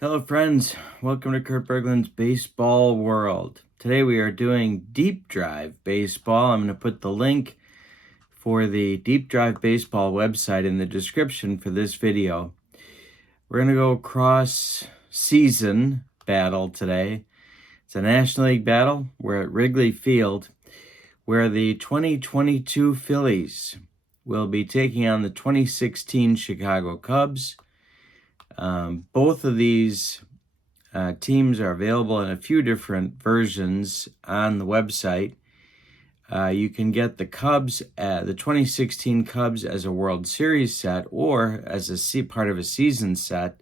Hello friends, welcome to Kurt Berglund's Baseball World. Today we are doing Deep Drive Baseball. I'm going to put the link for the Deep Drive Baseball website in the description for this video. We're going to go cross-season battle today. It's a National League battle. We're at Wrigley Field, where the 2022 Phillies will be taking on the 2016 Chicago Cubs. Both of these teams are available in a few different versions on the website. You can get the Cubs, the 2016 Cubs as a World Series set or as a part of a season set.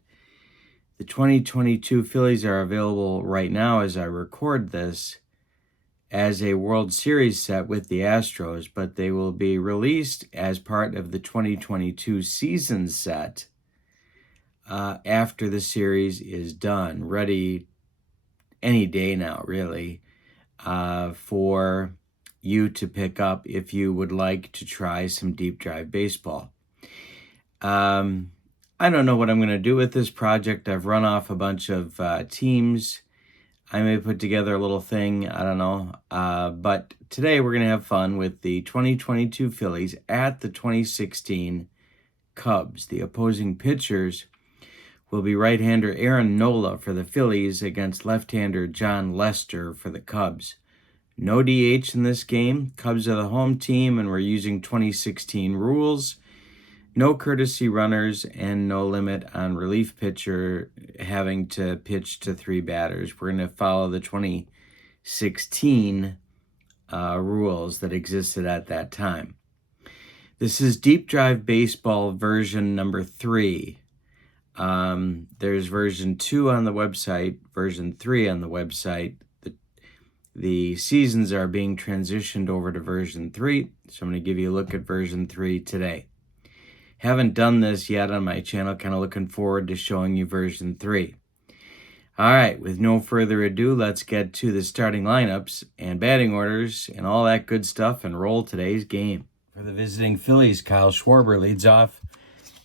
The 2022 Phillies are available right now as I record this as a World Series set with the Astros, but they will be released as part of the 2022 season set after the series is done, ready any day now, really, for you to pick up if you would like to try some deep drive baseball. I don't know what I'm going to do with this project. I've run off a bunch of teams. I may put together a little thing. I don't know. But today we're going to have fun with the 2022 Phillies at the 2016 Cubs. The opposing pitchers will be right-hander Aaron Nola for the Phillies against left-hander John Lester for the Cubs. No DH in this game. Cubs are the home team, and we're using 2016 rules. No courtesy runners and no limit on relief pitcher having to pitch to 3 batters. We're going to follow the 2016 rules that existed at that time. This is Deep Drive Baseball version number 3. There's version 2 on the website, version 3 on the website. The seasons are being transitioned over to version 3, so I'm going to give you a look at version 3 today. Haven't done this yet on my channel, kind of looking forward to showing you version 3. All right, with no further ado, let's get to the starting lineups and batting orders and all that good stuff and roll today's game. For the visiting Phillies, Kyle Schwarber leads off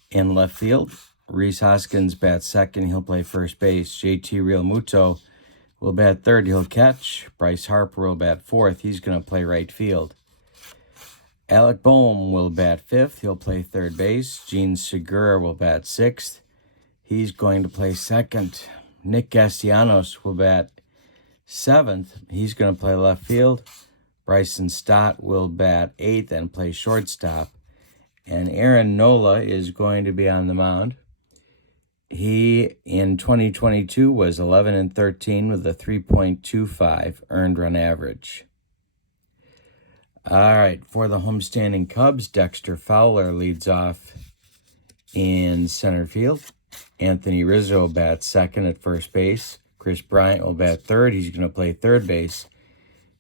in left field. Rhys Hoskins bats second. He'll play first base. JT Realmuto will bat third. He'll catch. Bryce Harper will bat fourth. He's going to play right field. Alec Boehm will bat fifth. He'll play third base. Gene Segura will bat sixth. He's going to play second. Nick Castellanos will bat seventh. He's going to play left field. Bryson Stott will bat eighth and play shortstop. And Aaron Nola is going to be on the mound. He, in 2022, was 11-13 with a 3.25 earned run average. All right, for the homestanding Cubs, Dexter Fowler leads off in center field. Anthony Rizzo bats second at first base. Chris Bryant will bat third. He's going to play third base.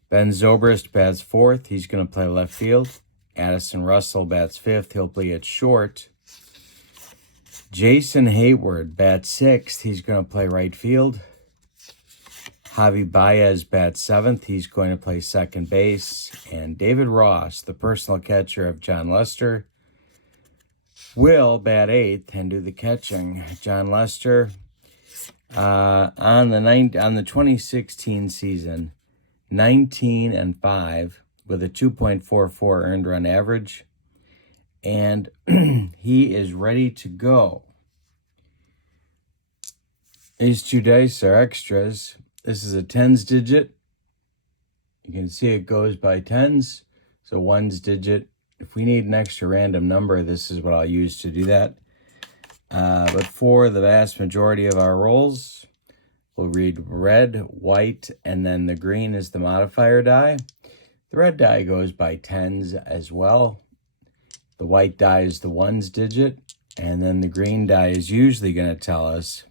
Ben Zobrist bats fourth. He's going to play left field. Addison Russell bats fifth. He'll play at short. Jason Hayward bats sixth. He's going to play right field. Javi Baez bats seventh. He's going to play second base. And David Ross, the personal catcher of John Lester, will bat eighth and do the catching. John Lester, on the 2016 season, 19-5 with a 2.44 earned run average. And he is ready to go. These 2 dice are extras. This is a tens digit. You can see it goes by tens. So ones digit. If we need an extra random number, this is what I'll use to do that. But for the vast majority of our rolls, we'll read red, white, and then the green is the modifier die. The red die goes by tens as well. The white die is the ones digit. And then the green die is usually going to tell us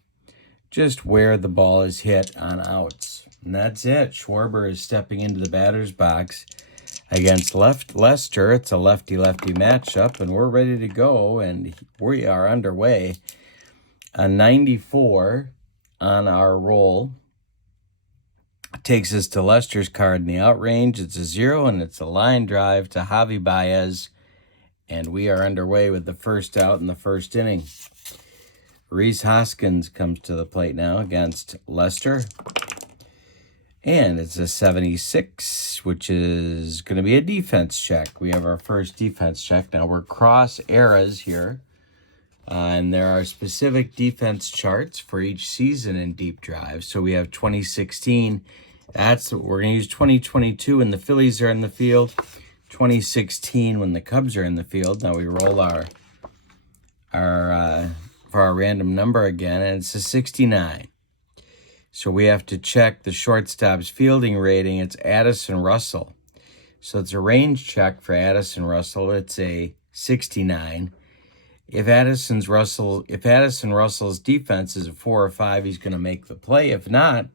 just where the ball is hit on outs. And that's it. Schwarber is stepping into the batter's box against Lester. It's a lefty-lefty matchup, and we're ready to go, and we are underway. A 94 on our roll takes us to Lester's card in the out range. It's a 0, and it's a line drive to Javi Baez, and we are underway with the first out in the first inning. Rhys Hoskins comes to the plate now against Lester. And it's a 76, which is going to be a defense check. We have our first defense check. Now we're cross eras here. And there are specific defense charts for each season in Deep Drive. So we have 2016. We're going to use 2022 when the Phillies are in the field. 2016 when the Cubs are in the field. Now we roll for our random number again, and it's a 69. So we have to check the shortstop's fielding rating. It's Addison Russell. So it's a range check for Addison Russell. It's a 69. If Addison Russell's defense is a 4 or 5, he's going to make the play. If not,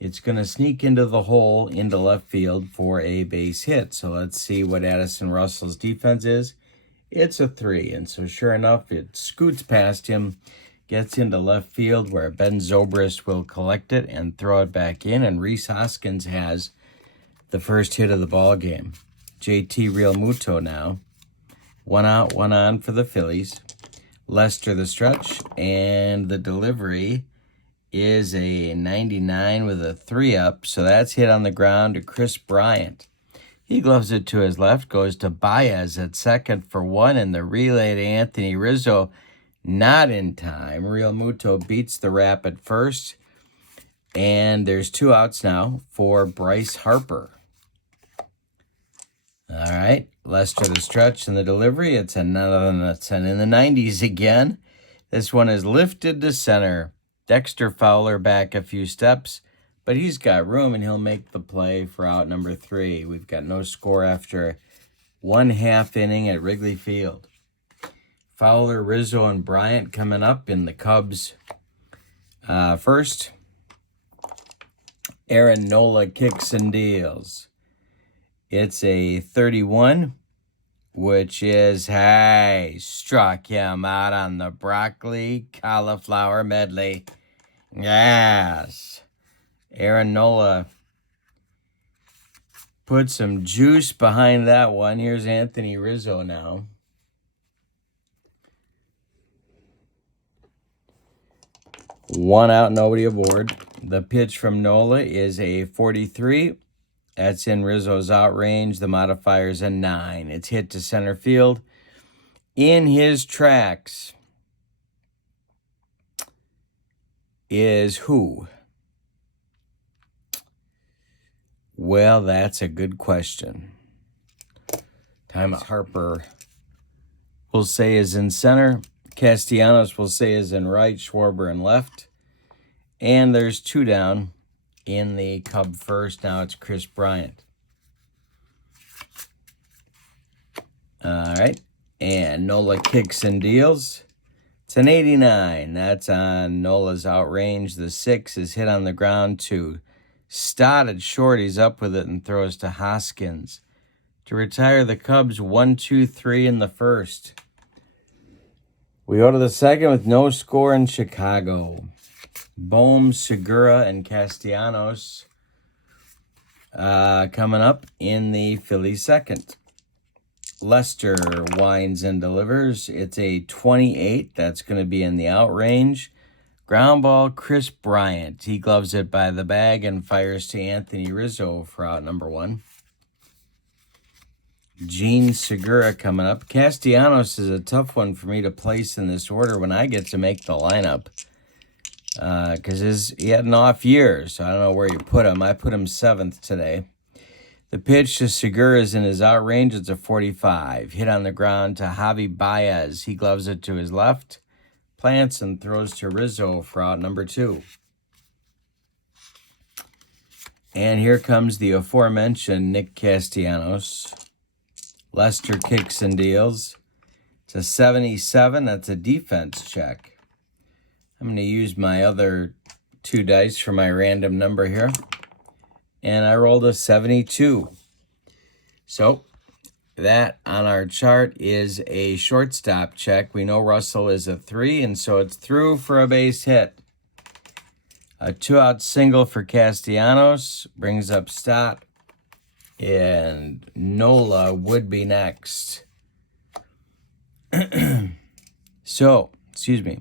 it's going to sneak into the hole into left field for a base hit. So let's see what Addison Russell's defense is. It's a 3, and so sure enough, it scoots past him, gets into left field where Ben Zobrist will collect it and throw it back in, and Rhys Hoskins has the first hit of the ball game. JT Realmuto now. 1 out, 1 on for the Phillies. Lester the stretch, and the delivery is a 99 with a 3-up, so that's hit on the ground to Chris Bryant. He gloves it to his left, goes to Baez at second for 1, and the relay to Anthony Rizzo not in time. Realmuto beats the wrap at first, and there's 2 outs now for Bryce Harper. All right, Lester the stretch and the delivery. It's another that's in the 90s again. This one is lifted to center. Dexter Fowler back a few steps, but he's got room, and he'll make the play for out number 3. We've got no score after 1/2 inning at Wrigley Field. Fowler, Rizzo, and Bryant coming up in the Cubs. First, Aaron Nola kicks and deals. It's a 31, which is, struck him out on the broccoli cauliflower medley. Yes. Aaron Nola put some juice behind that one. Here's Anthony Rizzo now. One out, nobody aboard. The pitch from Nola is a 43. That's in Rizzo's out range. The modifier's a 9. It's hit to center field. In his tracks is who? Well, that's a good question. Harper will say is in center. Castellanos will say is in right. Schwarber in left. And there's 2 down in the Cub first. Now it's Chris Bryant. All right. And Nola kicks and deals. It's an 89. That's on Nola's out range. The 6 is hit on the ground to Stott at short. He's up with it and throws to Hoskins to retire the Cubs 1-2-3 in the first. We go to the second with no score in Chicago. Bohm, Segura, and Castellanos coming up in the Phillies second. Lester winds and delivers. It's a 28. That's going to be in the out range. Ground ball, Chris Bryant. He gloves it by the bag and fires to Anthony Rizzo for out number 1. Gene Segura coming up. Castellanos is a tough one for me to place in this order when I get to make the lineup. Because he had an off year, so I don't know where you put him. I put him 7th today. The pitch to Segura is in his out range. It's a 45. Hit on the ground to Javi Baez. He gloves it to his left. Plants and throws to Rizzo for out number 2. And here comes the aforementioned Nick Castellanos. Lester kicks and deals. It's a 77. That's a defense check. I'm going to use my other 2 dice for my random number here. And I rolled a 72. So that on our chart is a shortstop check. We know Russell is a 3, and so it's through for a base hit. A 2-out single for Castellanos brings up Stott, and Nola would be next. So, excuse me.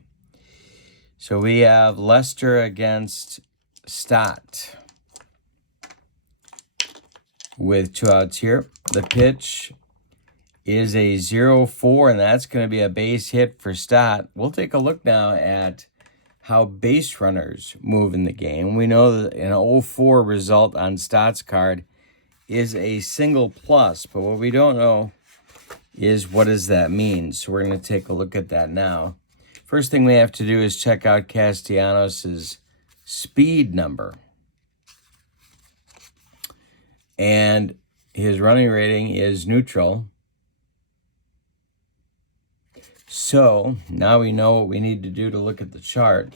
So we have Lester against Stott with 2 outs here. The pitch is a 0-4, and that's going to be a base hit for Stott. We'll take a look now at how base runners move in the game. We know that an 0-4 result on Stott's card is a single plus, but what we don't know is what does that mean. So we're going to take a look at that now. First thing we have to do is check out Castellanos' speed number. And his running rating is neutral. So now we know what we need to do to look at the chart.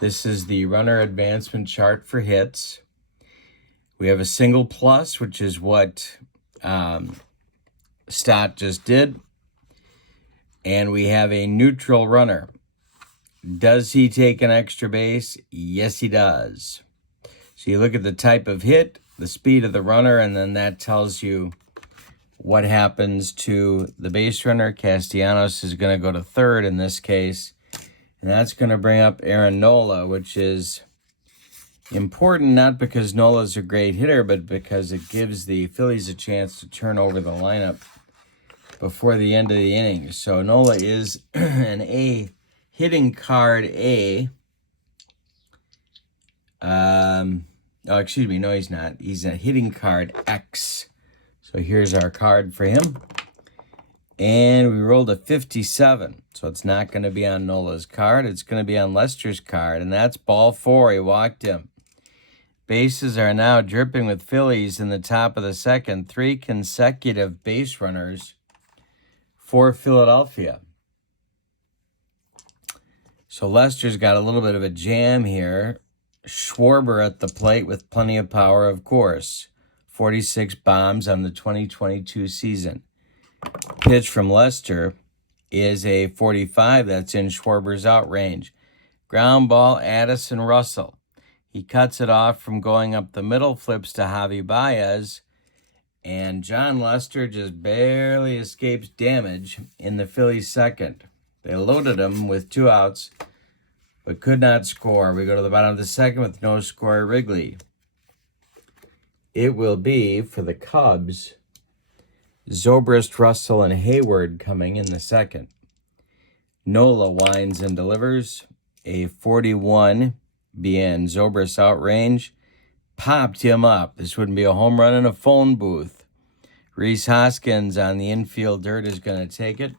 This is the runner advancement chart for hits. We have a single plus, which is what Stott just did. And we have a neutral runner. Does he take an extra base? Yes, he does. So you look at the type of hit, the speed of the runner, and then that tells you what happens to the base runner. Castellanos is going to go to third in this case. And that's going to bring up Aaron Nola, which is important not because Nola's a great hitter, but because it gives the Phillies a chance to turn over the lineup before the end of the inning. So Nola is an A, hitting card A. Oh, excuse me. No, he's not. He's a hitting card X. So here's our card for him. And we rolled a 57. So it's not going to be on Nola's card. It's going to be on Lester's card. And that's ball 4. He walked him. Bases are now dripping with Phillies in the top of the second. 3 consecutive base runners for Philadelphia. So Lester's got a little bit of a jam here. Schwarber at the plate with plenty of power, of course. 46 bombs on the 2022 season. Pitch from Lester is a 45. That's in Schwarber's out range. Ground ball, Addison Russell. He cuts it off from going up the middle, flips to Javi Baez. And John Lester just barely escapes damage in the Phillies' second. They loaded him with 2 outs, but could not score. We go to the bottom of the second with no score at Wrigley. It will be, for the Cubs, Zobrist, Russell, and Hayward coming in the second. Nola winds and delivers a 41, being Zobrist out range. Popped him up. This wouldn't be a home run in a phone booth. Rhys Hoskins on the infield dirt is going to take it.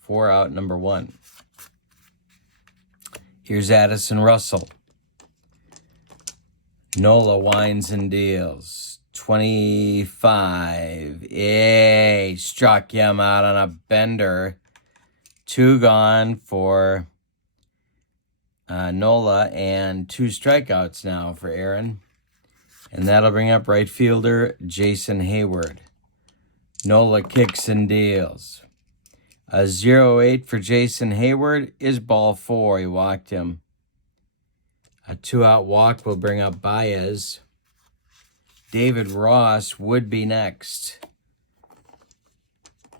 4 out, number 1. Here's Addison Russell. Nola winds and deals. 25. Yay! Struck him out on a bender. 2 gone for Nola and 2 strikeouts now for Aaron. And that'll bring up right fielder Jason Hayward. Nola kicks and deals. A 0-8 for Jason Hayward is ball 4. He walked him. A 2-out walk will bring up Baez. David Ross would be next.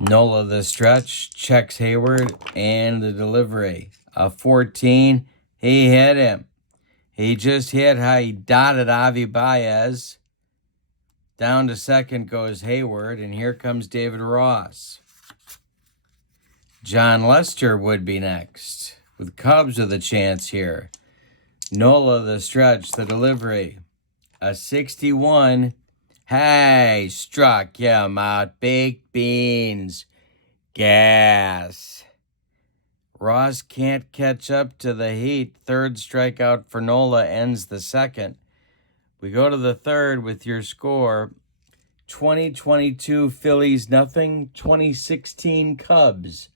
Nola the stretch, checks Hayward, and the delivery. A 14. He hit him. He just hit how he dotted Javi Baez. Down to second goes Hayward, and here comes David Ross. John Lester would be next, with Cubs with a chance here. Nola the stretch, the delivery. A 61. Hey, struck him out. Baked beans. Gas. Ross can't catch up to the heat. 3rd strikeout for Nola ends the second. We go to the 3rd with your score. 2022 Phillies, nothing. 2016 Cubs,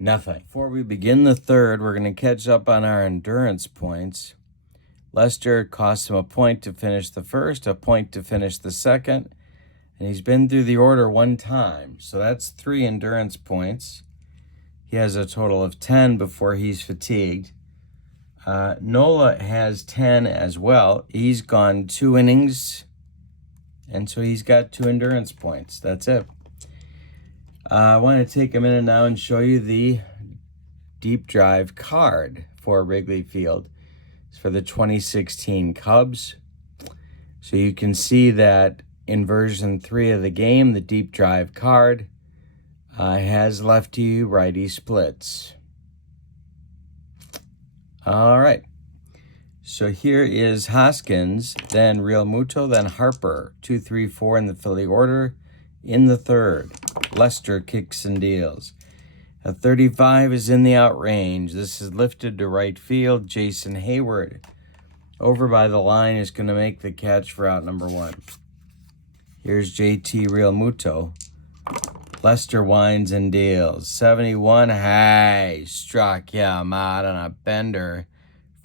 nothing. Before we begin the 3rd, we're going to catch up on our endurance points. Lester cost him a point to finish the 1st, a point to finish the 2nd, and he's been through the order 1 time. So that's 3 endurance points. He has a total of 10 before he's fatigued. Nola has 10 as well. He's gone 2 innings, and so he's got 2 endurance points. That's it. I want to take a minute now and show you the deep drive card for 4 Wrigley Field. It's for the 2016 Cubs. So you can see that in version 3 of the game, the deep drive card has lefty-righty splits. All right. So here is Hoskins, then Real Muto, then Harper. 2, 3, 4 in the Philly order. In the third, Lester kicks and deals. A 35 is in the out range. This is lifted to right field. Jason Hayward over by the line is going to make the catch for out number 1. Here's JT Real Muto. Lester winds and deals. 71, hey, struck him out on a bender.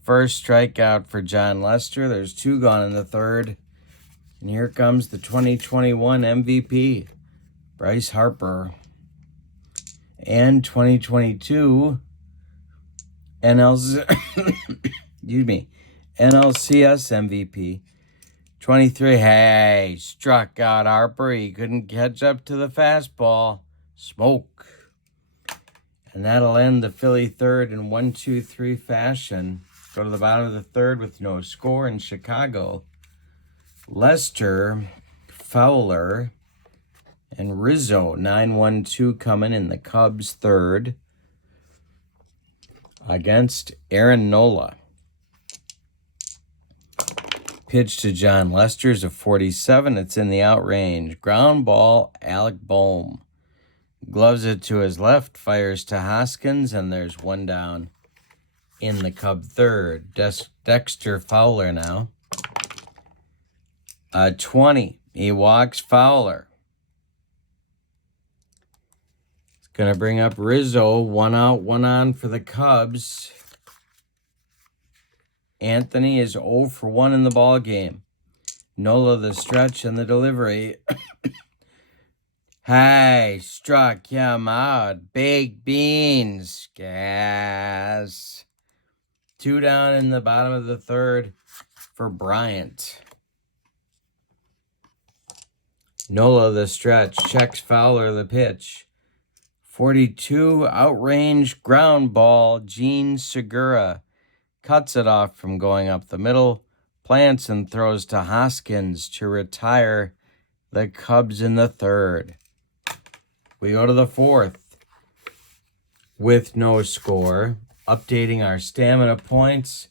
First strikeout for John Lester. There's 2 gone in the third. And here comes the 2021 MVP, Bryce Harper. And 2022 NLCS MVP. 23, hey, struck out Harper. He couldn't catch up to the fastball. Smoke. And that'll end the Philly third in 1-2-3 fashion. Go to the bottom of the third with no score in Chicago. Lester, Fowler, and Rizzo, 9-1-2 coming in the Cubs third against Aaron Nola. Pitch to John Lester is a 47. It's in the out range. Ground ball, Alec Boehm. Gloves it to his left, fires to Hoskins, and there's 1 down in the Cub third. Dexter Fowler now. 20. He walks Fowler. It's going to bring up Rizzo. 1 out, 1 on for the Cubs. Anthony is 0 for 1 in the ball game. Nola the stretch and the delivery. Hey, struck him out. Baked beans. Gas. 2 down in the bottom of the third for Bryant. Nola the stretch. Checks Fowler the pitch. 42 outrange ground ball. Gene Segura cuts it off from going up the middle. Plants and throws to Hoskins to retire the Cubs in the third. We go to the fourth with no score. Updating our stamina points.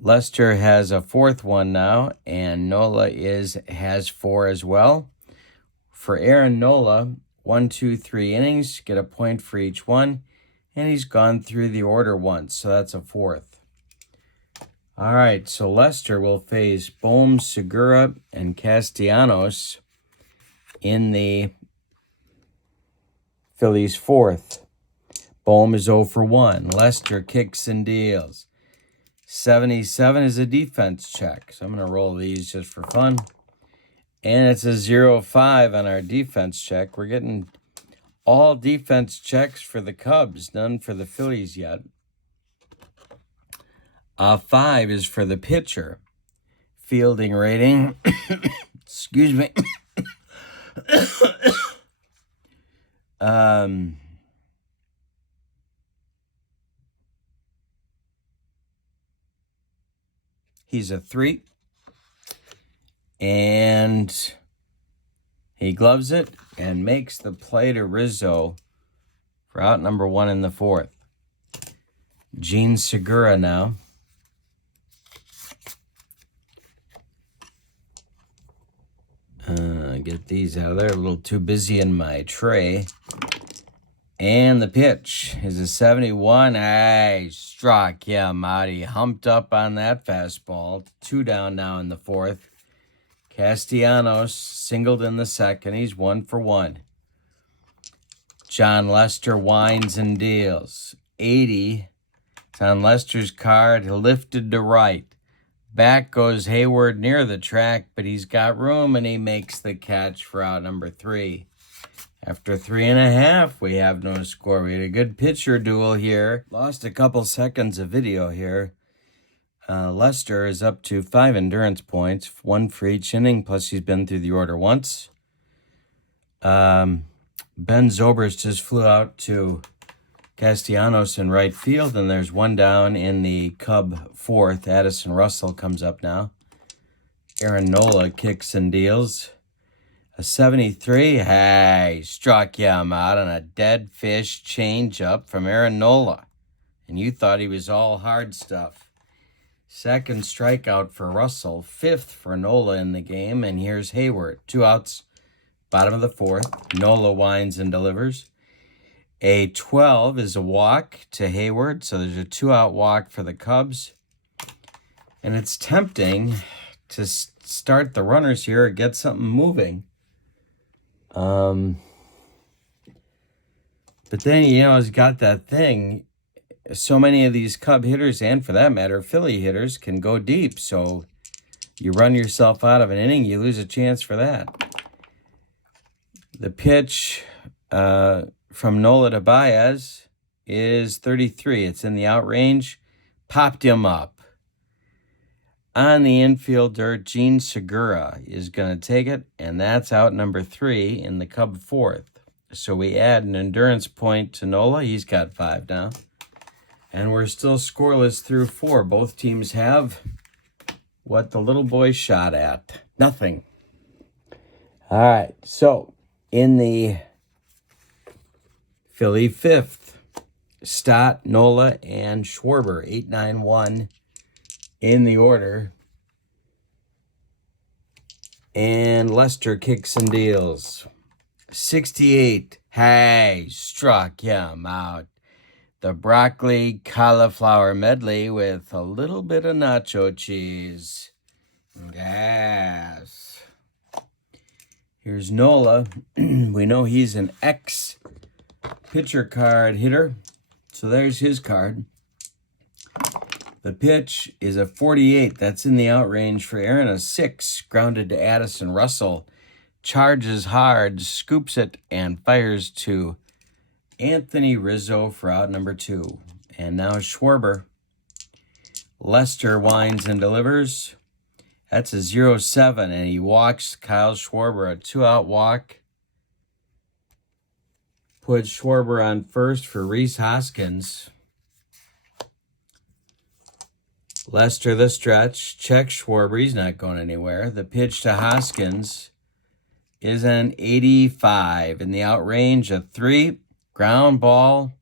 Lester has a 4th one now, and Nola has 4 as well. For Aaron Nola, 1, 2, 3 innings, get a point for each one, and he's gone through the order once, so that's a 4th. All right, so Lester will face Boehm, Segura, and Castellanos in the Phillies 4th. Boehm is 0 for 1. Lester kicks and deals. 77 is a defense check. So I'm going to roll these just for fun. And it's a 0-5 on our defense check. We're getting all defense checks for the Cubs, none for the Phillies yet. 5 is for the pitcher. Fielding rating. Excuse me. He's a 3. And he gloves it and makes the play to Rizzo for out number 1 in the 4th. Gene Segura now. Get these out of there. A little too busy in my tray. And the pitch is a 71. Hey, struck him out. He humped up on that fastball. 2 down now in the 4th. Castellanos singled in the 2nd. He's 1 for 1. John Lester winds and deals. 80. It's on Lester's card. Lifted to right. Back goes Hayward near the track, but he's got room, and he makes the catch for out number 3. After 3.5, we have no score. We had a good pitcher duel here. Lost a couple seconds of video here. Lester is up to 5 endurance points, 1 for each inning, plus he's been through the order once. Ben Zobrist just flew out to Castellanos in right field, and there's one down in the Cub fourth. Addison Russell comes up now. Aaron Nola kicks and deals. A 73. Hey, struck him out on a dead fish changeup from Aaron Nola. And you thought he was all hard stuff. Second strikeout for Russell. Fifth for Nola in the game. And here's Hayward. 2 outs, bottom of the fourth. Nola winds and delivers. A 12 is a walk to Hayward. So there's a 2-out walk for the Cubs. And it's tempting to start the runners here or get something moving. But then, he's got that thing. So many of these Cub hitters, and for that matter, Philly hitters, can go deep. So you run yourself out of an inning, you lose a chance for that. The pitch from Nola to Baez is 33. It's in the out range. Popped him up. On the infield dirt, Gene Segura is going to take it, and that's out number 3 in the Cub fourth. So we add an endurance point to Nola. He's got 5 now. And we're still scoreless through 4. Both teams have what the little boy shot at. Nothing. All right, so in the Philly fifth, Stott, Nola, and Schwarber, 8-9-1 in the order. And Lester kicks and deals. 68. Hey, struck him out. The broccoli cauliflower medley with a little bit of nacho cheese. Yes. Here's Nola. We know he's an ex-pitcher card hitter. So there's his card. The pitch is a 48. That's in the out range for Aaron. A 6, grounded to Addison Russell. Charges hard, scoops it, and fires to Anthony Rizzo for out number 2. And now Schwarber. Lester winds and delivers. That's a 0-7, and he walks Kyle Schwarber, a 2-out walk. Puts Schwarber on first for Rhys Hoskins. Lester the stretch, checks Schwarber, he's not going anywhere. The pitch to Hoskins is an 85. In the out range, a 3, ground ball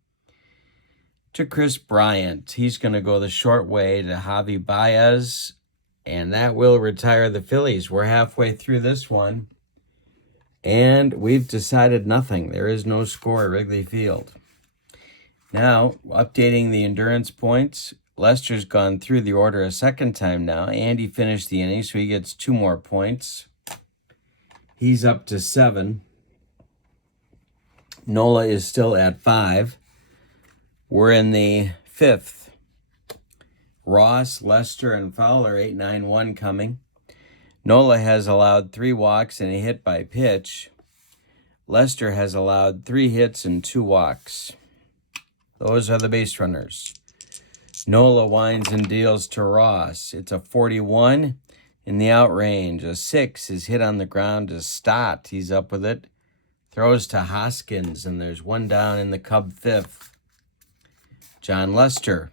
to Chris Bryant. He's going to go the short way to Javi Baez, and that will retire the Phillies. We're halfway through this one, and we've decided nothing. There is no score at Wrigley Field. Now, updating the endurance points. Lester's gone through the order a second time now. Andy finished the inning, so he gets 2 more points. He's up to 7. Nola is still at 5. We're in the 5th. Ross, Lester, and Fowler, 8-9-1 coming. Nola has allowed 3 walks and a hit by pitch. Lester has allowed 3 hits and 2 walks. Those are the base runners. Nola winds and deals to Ross. It's a 41 in the out range. A 6 is hit on the ground to Stott. He's up with it. Throws to Hoskins, and there's 1 down in the Cub 5th. John Lester.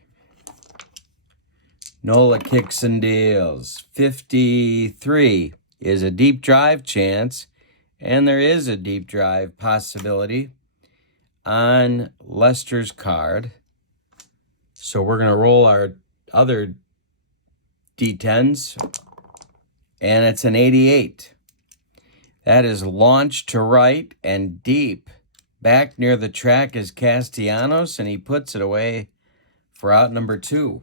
Nola kicks and deals. 53 is a deep drive chance, and there is a deep drive possibility on Lester's card. So we're going to roll our other D10s, and it's an 88. That is launched to right and deep. Back near the track is Castellanos, and he puts it away for out number 2.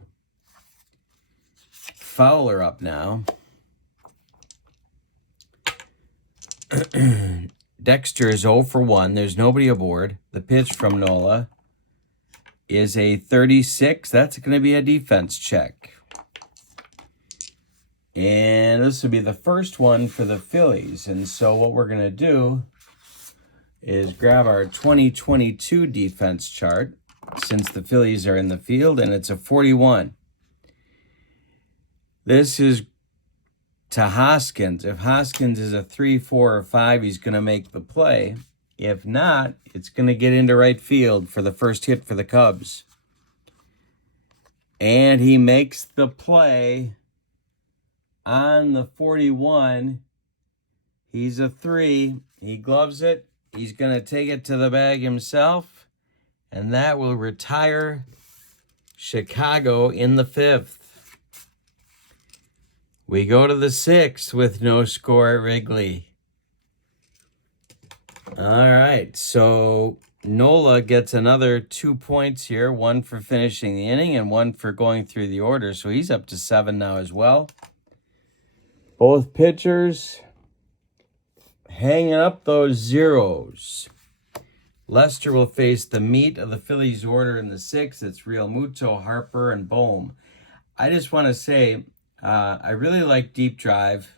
Fowler up now. Dexter is 0 for 1. There's nobody aboard. The pitch from Nola is a 36. That's going to be a defense check. And this will be the first one for the Phillies. And so what we're going to do is grab our 2022 defense chart, since the Phillies are in the field, and it's a 41. This is to Hoskins. If Hoskins is a 3, 4, or 5, he's going to make the play. If not, it's going to get into right field for the first hit for the Cubs. And he makes the play on the 41. He's a 3. He gloves it. He's going to take it to the bag himself. And that will retire Chicago in the 5th. We go to the 6th with no score at Wrigley. All right, so Nola gets another 2 points here, 1 for finishing the inning and 1 for going through the order. So he's up to 7 now as well. Both pitchers hanging up those zeros. Lester will face the meat of the Phillies order in the 6th. It's Real Muto, Harper, and Bohm. I just want to say, I really like Deep Drive.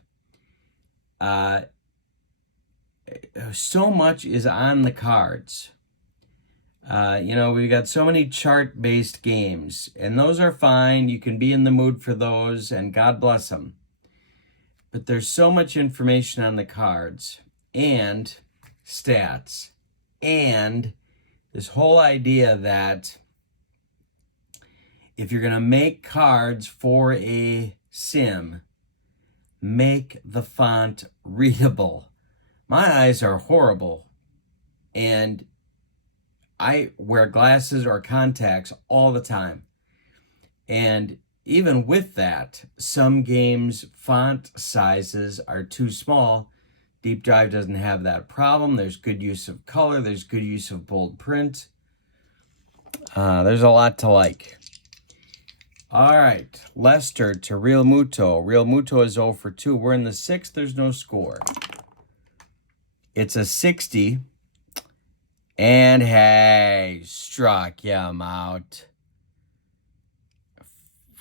So much is on the cards. We've got so many chart-based games, and those are fine. You can be in the mood for those, and God bless them. But there's so much information on the cards, and stats, and this whole idea that if you're going to make cards for a sim, make the font readable. My eyes are horrible, and I wear glasses or contacts all the time. And even with that, some games' font sizes are too small. Deep Drive doesn't have that problem. There's good use of color. There's good use of bold print. There's a lot to like. All right, Lester to Real Muto. Real Muto is 0 for 2. We're in the 6th. There's no score. It's a 60. And hey, struck him out.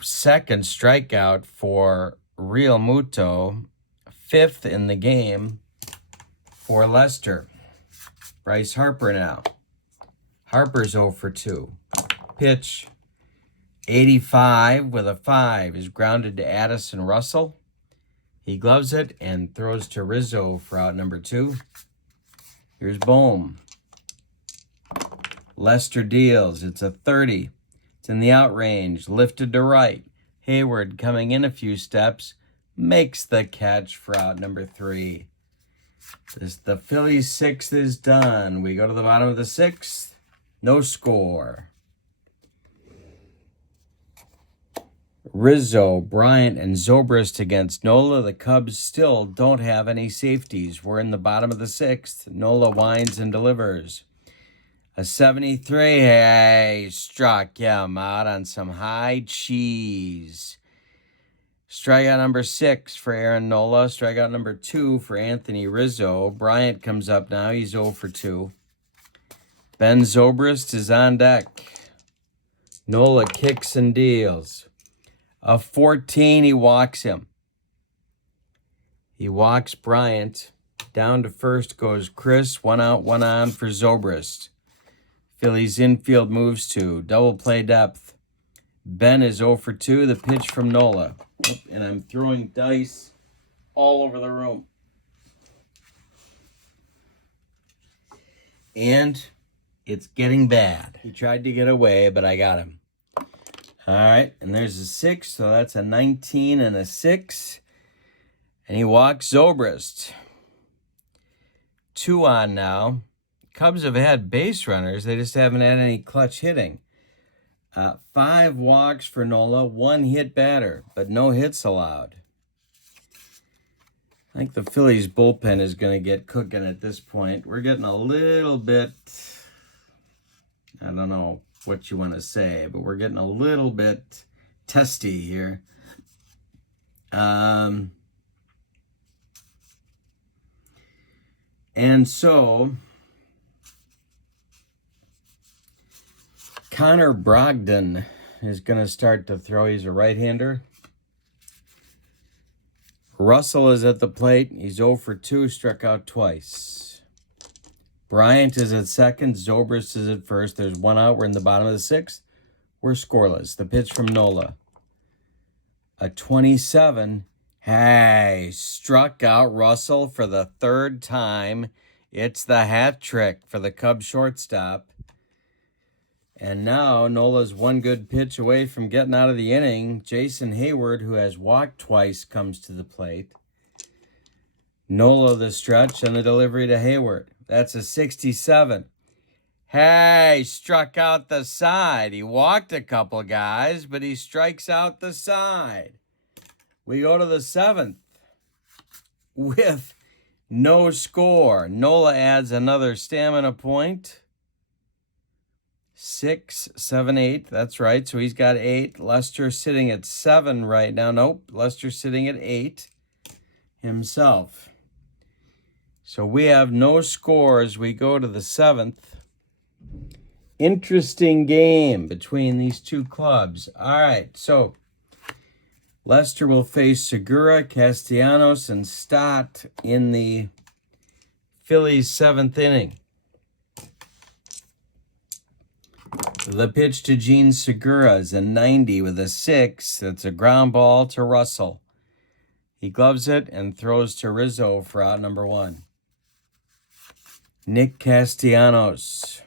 Second strikeout for Real Muto. 5th in the game for Lester. Bryce Harper now. Harper's 0 for 2. Pitch 85 with a 5 is grounded to Addison Russell. He gloves it and throws to Rizzo for out number 2. Here's Bohm. Lester deals. It's a 30. It's in the out range. Lifted to right. Hayward coming in a few steps. Makes the catch for out number 3. The Phillies 6th is done. We go to the bottom of the 6th. No score. Rizzo, Bryant, and Zobrist against Nola. The Cubs still don't have any safeties. We're in the bottom of the 6th. Nola winds and delivers. A 73. Hey, struck him out on some high cheese. Strikeout number 6 for Aaron Nola. Strikeout number 2 for Anthony Rizzo. Bryant comes up now. He's 0 for 2. Ben Zobrist is on deck. Nola kicks and deals. A 14, he walks him. He walks Bryant. Down to first goes Chris. 1 out, 1 on for Zobrist. Phillies infield moves to double play depth. Ben is 0 for 2. The pitch from Nola. And I'm throwing dice all over the room. And it's getting bad. He tried to get away, but I got him. All right, and there's a 6, so that's a 19 and a 6. And he walks Zobrist. 2 on now. Cubs have had base runners. They just haven't had any clutch hitting. 5 walks for Nola, 1 hit batter, but no hits allowed. I think the Phillies bullpen is going to get cooking at this point. We're getting a little bit, I don't know what you want to say, but we're getting a little bit testy here. And so Connor Brogdon is going to start to throw. He's a right-hander. Russell is at the plate. He's 0 for 2, struck out twice. Bryant is at second. Zobrist is at first. There's 1 out. We're in the bottom of the 6th. We're scoreless. The pitch from Nola. A 27. Hey, struck out Russell for the 3rd time It's the hat trick for the Cubs shortstop. And now Nola's one good pitch away from getting out of the inning. Jason Hayward, who has walked twice, comes to the plate. Nola the stretch and the delivery to Hayward. That's a 67. Hey, struck out the side. He walked a couple guys, but he strikes out the side. We go to the 7th with no score. Nola adds another stamina point. 6, 7, 8. That's right. So he's got 8. Lester sitting at 7 right now. Nope. Lester sitting at 8 himself. So we have no scores. We go to the 7th. Interesting game between these two clubs. All right. So Lester will face Segura, Castellanos, and Stott in the Phillies' 7th inning. The pitch to Gene Segura is a 90 with a 6. That's a ground ball to Russell. He gloves it and throws to Rizzo for out number 1. Nick Castellanos.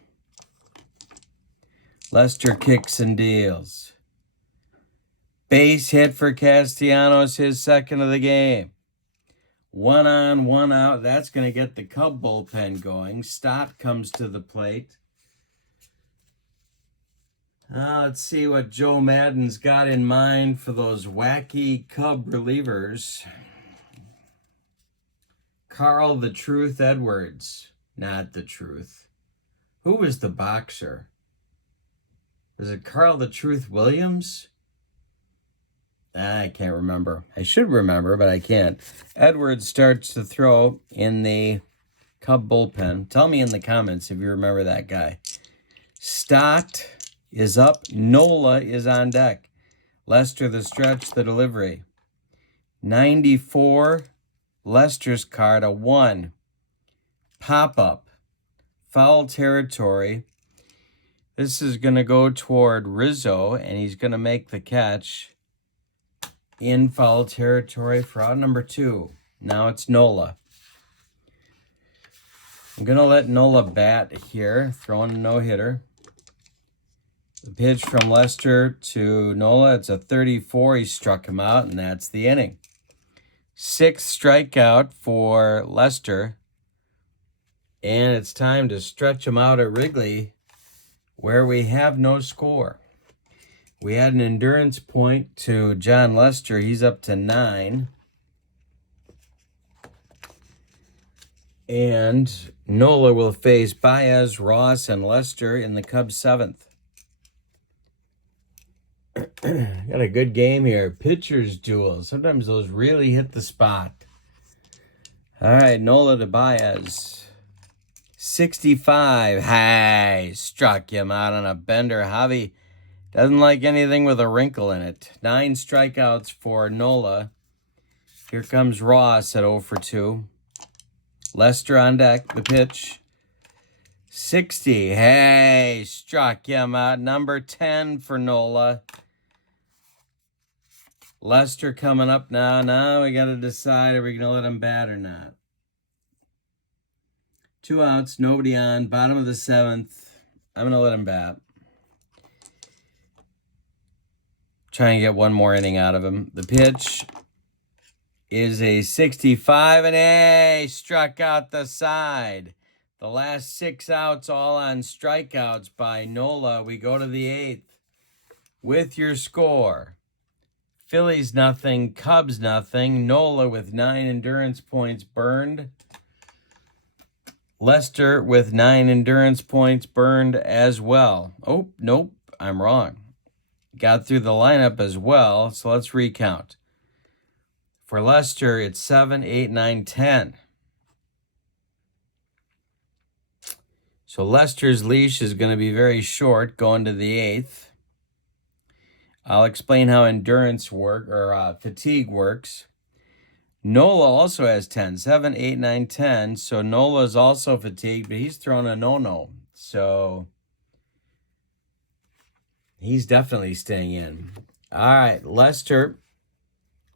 Lester kicks and deals. Base hit for Castellanos, his 2nd of the game. 1 on, 1 out. That's going to get the Cub bullpen going. Stott comes to the plate. Let's see what Joe Madden's got in mind for those wacky Cub relievers. Carl the Truth Edwards. Not the Truth. Who was the boxer? Was it Carl the Truth Williams? I can't remember. I should remember, but I can't. Edwards starts to throw in the Cub bullpen. Tell me in the comments if you remember that guy. Stott is up. Nola is on deck. Lester the stretch, the delivery. 94. Lester's card, a 1. Pop-up. Foul territory. This is going to go toward Rizzo, and he's going to make the catch in foul territory for out number 2. Now it's Nola. I'm going to let Nola bat here, throwing a no-hitter. The pitch from Lester to Nola, it's a 34. He struck him out, and that's the inning. 6th strikeout for Lester. And it's time to stretch him out at Wrigley, where we have no score. We had an endurance point to John Lester. He's up to 9. And Nola will face Baez, Ross, and Lester in the Cubs' 7th. Got a good game here. Pitchers duel. Sometimes those really hit the spot. All right, Nola to Baez. 65. Hey, struck him out on a bender. Javi doesn't like anything with a wrinkle in it. 9 strikeouts for Nola. Here comes Ross at 0 for 2. Lester on deck. The pitch. 60. Hey, struck him out. Number 10 for Nola. Lester coming up now. Now we got to decide, are we going to let him bat or not? 2 outs, nobody on, bottom of the 7th. I'm going to let him bat. Try and get one more inning out of him. The pitch is a 65, and hey, struck out the side. The last 6 outs all on strikeouts by Nola. We go to the 8th with your score. Phillies nothing, Cubs nothing. Nola with 9 endurance points burned. Lester with 9 endurance points burned as well. Oh, nope, I'm wrong. Got through the lineup as well, so let's recount. For Lester, it's 7, 8, 9, 10. So Lester's leash is going to be very short going to the 8th. I'll explain how endurance fatigue works. Nola also has 10, 7, 8, 9, 10. So Nola is also fatigued, but he's thrown a no-no. So he's definitely staying in. All right, Lester,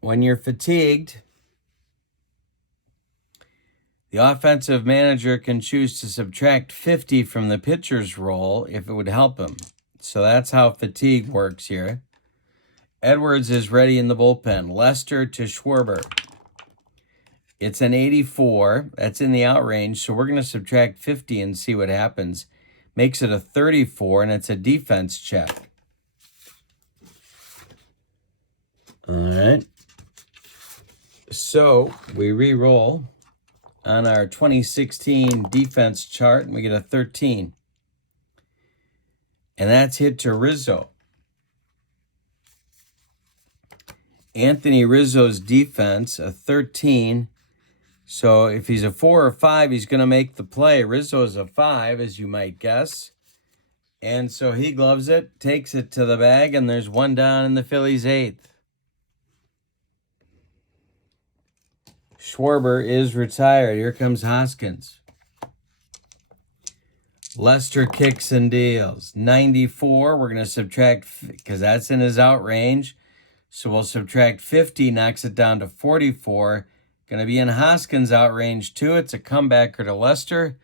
when you're fatigued, The offensive manager can choose to subtract 50 from the pitcher's roll if it would help him. So that's how fatigue works here. Edwards is ready in the bullpen. Lester to Schwarber. It's an 84. That's in the out range, so we're going to subtract 50 and see what happens. Makes it a 34, and it's a defense check. All right. So we re-roll on our 2016 defense chart, and we get a 13. And that's hit to Rizzo. Anthony Rizzo's defense, a 13. So if he's a 4 or 5, he's going to make the play. Rizzo's a 5, as you might guess. And so he gloves it, takes it to the bag, and there's one down in the Phillies' 8th. Schwarber is retired. Here comes Hoskins. Lester kicks and deals. 94, we're going to subtract, because that's in his out range. So we'll subtract 50, knocks it down to 44. Going to be in Hoskins' out range too. It's a comebacker to Lester.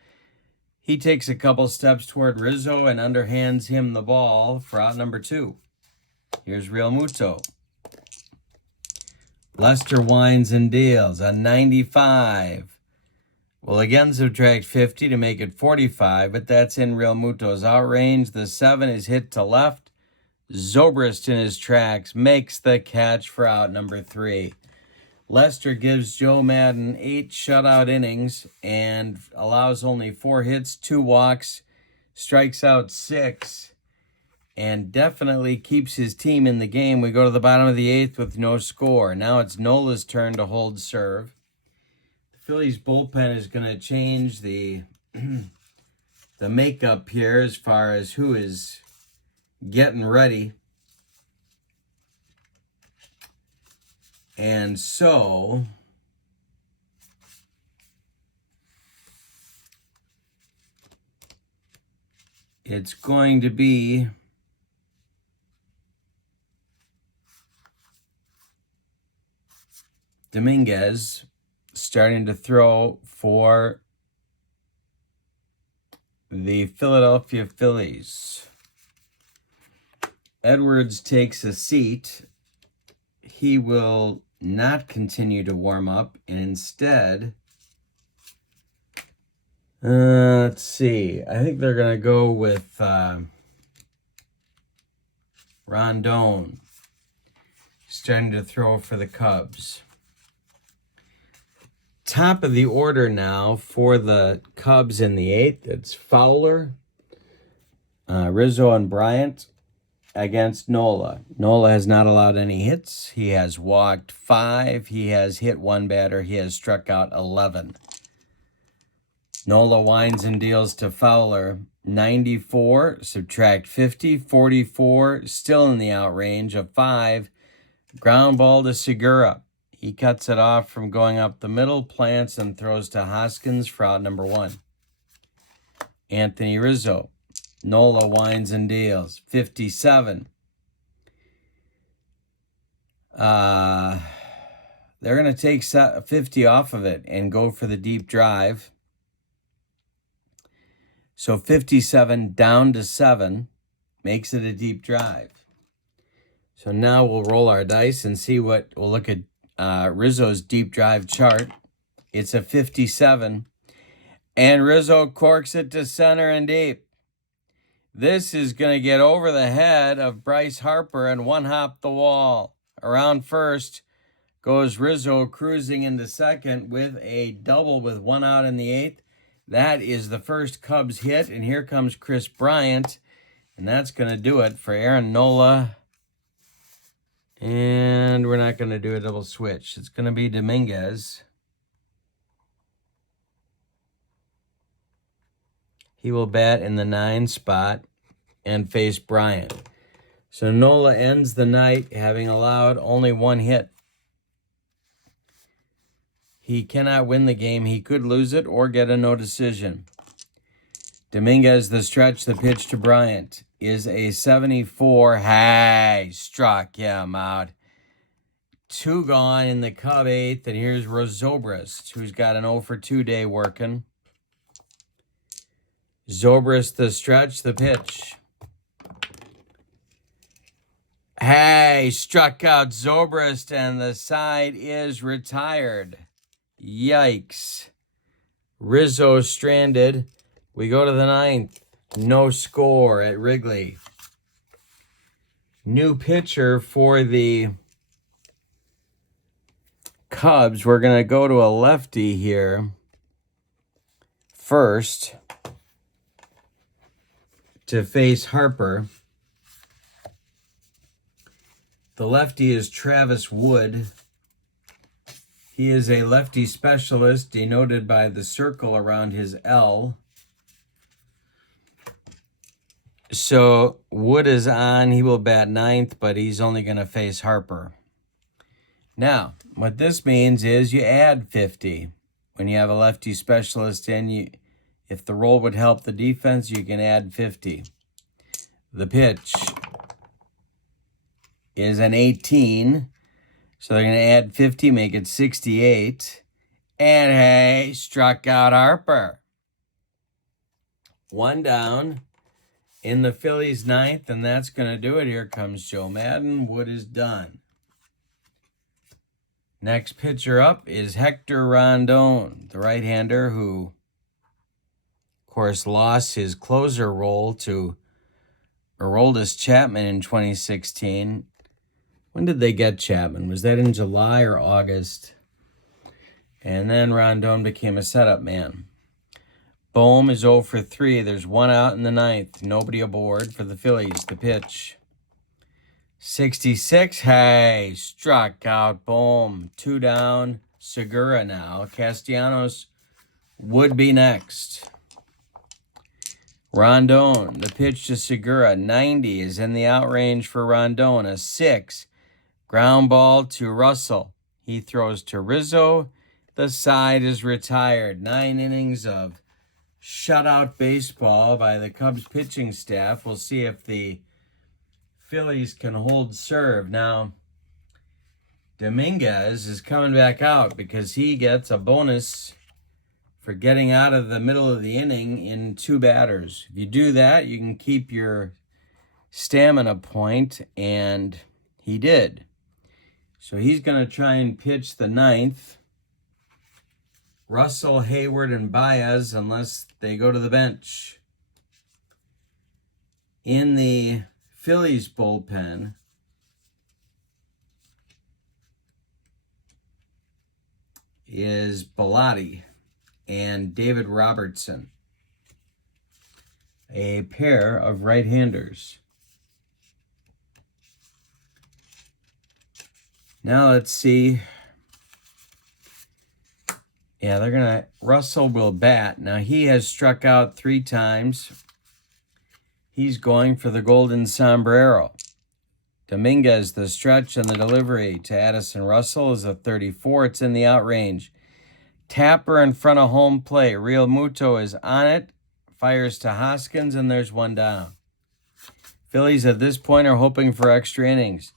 He takes a couple steps toward Rizzo and underhands him the ball for out number 2. Here's Real Muto. Lester winds and deals on 95. We'll again subtract 50 to make it 45, but that's in Real Muto's out range. The 7 is hit to left. Zobrist in his tracks makes the catch for out number 3. Lester gives Joe Madden 8 shutout innings and allows only 4 hits, 2 walks, strikes out 6, and definitely keeps his team in the game. We go to the bottom of the 8th with no score. Now it's Nola's turn to hold serve. The Phillies bullpen is going to change the makeup here as far as who is getting ready. And so it's going to be Dominguez starting to throw for the Philadelphia Phillies. Edwards takes a seat. He will not continue to warm up, and instead, let's see. I think they're going to go with Rondon starting to throw for the Cubs. Top of the order now for the Cubs in the 8th. It's Fowler, Rizzo, and Bryant against Nola. Nola has not allowed any hits. He has walked 5. He has hit 1 batter. He has struck out 11. Nola winds and deals to Fowler. 94, subtract 50, 44, still in the out range of 5. Ground ball to Segura. He cuts it off from going up the middle, plants, and throws to Hoskins for out number 1. Anthony Rizzo. Nola winds and deals. 57. They're going to take 50 off of it and go for the deep drive. So 57 down to 7 makes it a deep drive. So now we'll roll our dice and see what, we'll look at Rizzo's deep drive chart. It's a 57. And Rizzo corks it to center and deep. This is going to get over the head of Bryce Harper and one-hop the wall. Around first goes Rizzo cruising into second with a double with 1 out in the 8th. That is the first Cubs hit, and here comes Chris Bryant, and that's going to do it for Aaron Nola. And we're not going to do a double switch. It's going to be Dominguez. He will bat in the 9 spot and face Bryant. So Nola ends the night having allowed only 1 hit. He cannot win the game. He could lose it or get a no decision. Dominguez, the stretch, the pitch to Bryant is a 74. Hey, struck him out. 2 gone in the Cub 8th, and here's Zobrist, who's got an 0 for 2 day working. Zobrist the stretch, the pitch. Hey, struck out Zobrist, and the side is retired. Yikes. Rizzo stranded. We go to the 9th. No score at Wrigley. New pitcher for the Cubs. We're going to go to a lefty here first to face Harper. The lefty is Travis Wood. He is a lefty specialist denoted by the circle around his L. So Wood is on. He will bat 9th, but he's only going to face Harper. Now, what this means is you add 50. When you have a lefty specialist in, if the role would help the defense, you can add 50. The pitch is an 18. So they're going to add 50, make it 68. And hey, struck out Harper. 1 down in the Phillies 9th, and that's going to do it. Here comes Joe Madden. Wood is done. Next pitcher up is Hector Rondon, the right-hander who, of course, lost his closer role to Aroldis Chapman in 2016. When did they get Chapman? Was that in July or August? And then Rondon became a setup man. Bohm is 0 for 3. There's 1 out in the 9th. Nobody aboard for the Phillies. The pitch. 66. Hey, struck out Bohm. 2 down. Segura now. Castellanos would be next. Rondon, the pitch to Segura. 90 is in the out range for Rondon. A 6. Ground ball to Russell. He throws to Rizzo. The side is retired. 9 innings of shutout baseball by the Cubs pitching staff. We'll see if the Phillies can hold serve. Now, Dominguez is coming back out because he gets a bonus for getting out of the middle of the inning in 2 batters. If you do that, you can keep your stamina point, and he did. So he's going to try and pitch the 9th. Russell, Hayward, and Baez, unless they go to the bench. In the Phillies bullpen, is Bellotti and David Robertson, a pair of right-handers. Now let's see. Yeah, Russell will bat. Now he has struck out 3 times. He's going for the golden sombrero. Dominguez, the stretch and the delivery to Addison Russell is a 34. It's in the out range. Tapper in front of home plate. Real Muto is on it. Fires to Hoskins, and there's 1 down. Phillies at this point are hoping for extra innings.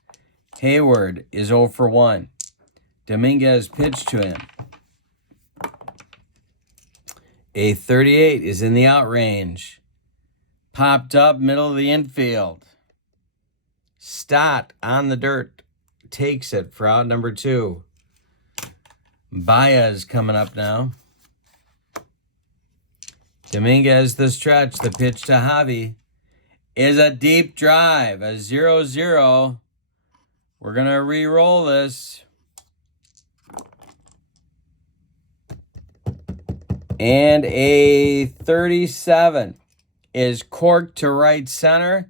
Hayward is 0 for 1. Dominguez pitched to him. A 38 is in the out range. Popped up middle of the infield. Stott on the dirt. Takes it for out number 2. Baez coming up now. Dominguez the stretch. The pitch to Javi is a deep drive. A 0-0. We're going to re-roll this. And a 37 is corked to right center.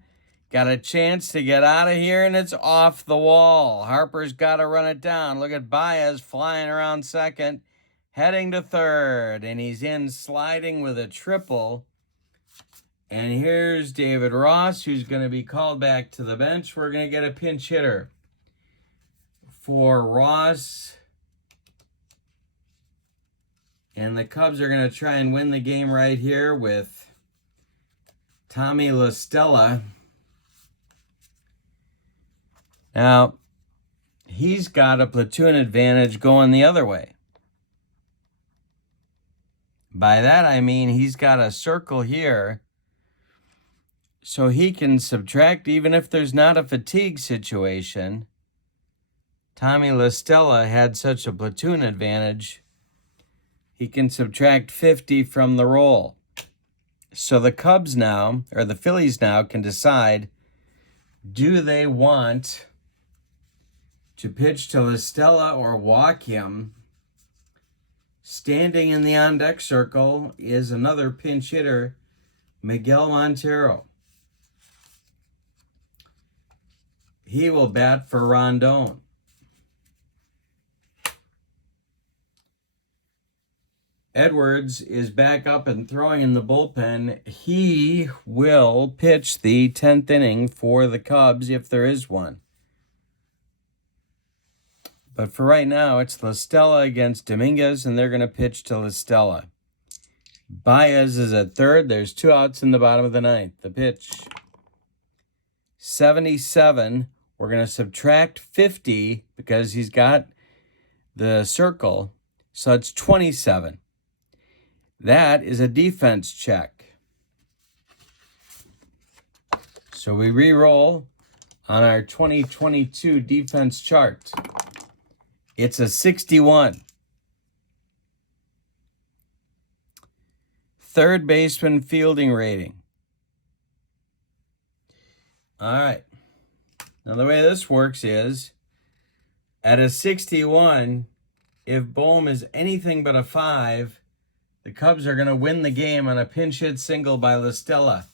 Got a chance to get out of here, and it's off the wall. Harper's got to run it down. Look at Baez flying around second, heading to third, and he's in sliding with a triple. And here's David Ross, who's going to be called back to the bench. We're going to get a pinch hitter for Ross. And the Cubs are going to try and win the game right here with Tommy La Stella. Now, he's got a platoon advantage going the other way. By that, I mean he's got a circle here, so he can subtract even if there's not a fatigue situation. Tommy La Stella had such a platoon advantage, he can subtract 50 from the roll. So the Cubs now, or the Phillies now, can decide, do they want to pitch to La Stella or walk him? Standing in the on-deck circle is another pinch hitter, Miguel Montero. He will bat for Rondon. Edwards is back up and throwing in the bullpen. He will pitch the 10th inning for the Cubs if there is one. But for right now, it's La Stella against Dominguez, and they're going to pitch to La Stella. Baez is at third. There's 2 outs in the bottom of the ninth. The pitch. 77. We're going to subtract 50 because he's got the circle. So it's 27. That is a defense check. So we re-roll on our 2022 defense chart. It's a 61. Third baseman fielding rating. All right. Now the way this works is, at a 61, if Bohm is anything but a 5, the Cubs are going to win the game on a pinch hit single by La Stella.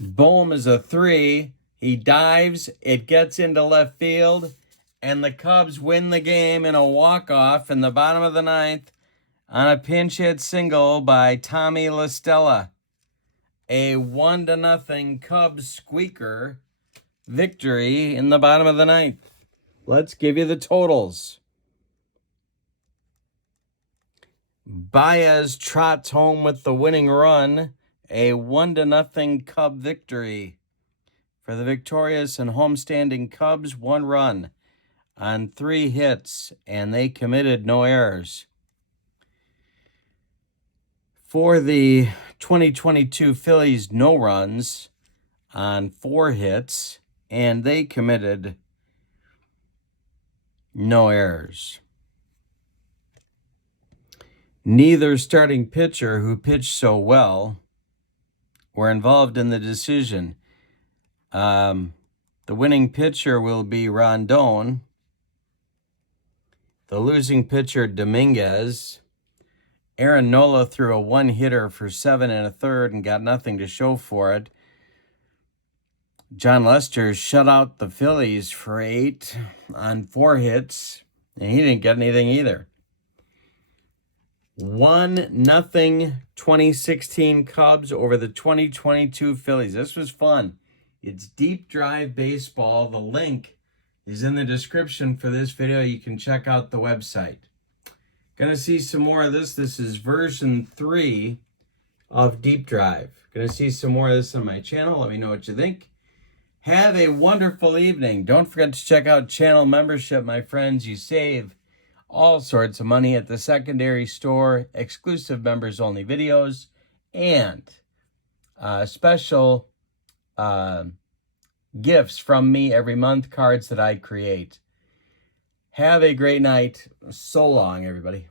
Bohm is a 3. He dives. It gets into left field. And the Cubs win the game in a walk-off in the bottom of the ninth on a pinch hit single by Tommy La Stella. A 1-0 Cubs squeaker victory in the bottom of the ninth. Let's give you the totals. Baez trots home with the winning run. A 1-0 Cub victory. For the victorious and homestanding Cubs, 1 run on 3 hits, and they committed no errors. For the 2022 Phillies, no runs on 4 hits, and they committed no errors. Neither starting pitcher who pitched so well were involved in the decision. The winning pitcher will be Rondon. The losing pitcher, Dominguez. Aaron Nola threw a 1-hitter for 7 1/3 and got nothing to show for it. John Lester shut out the Phillies for 8 on 4 hits, and he didn't get anything either. 1-0 2016 Cubs over the 2022 Phillies. This was fun. It's Deep Drive Baseball. The link is in the description for this video. You can check out the website. Gonna see some more of this. This is version 3 of Deep Drive. Gonna see some more of this on my channel. Let me know what you think. Have a wonderful evening. Don't forget to check out channel membership, my friends. You save all sorts of money at the secondary store, exclusive members only videos, and special gifts from me every month, cards that I create. Have a great night. So long, everybody.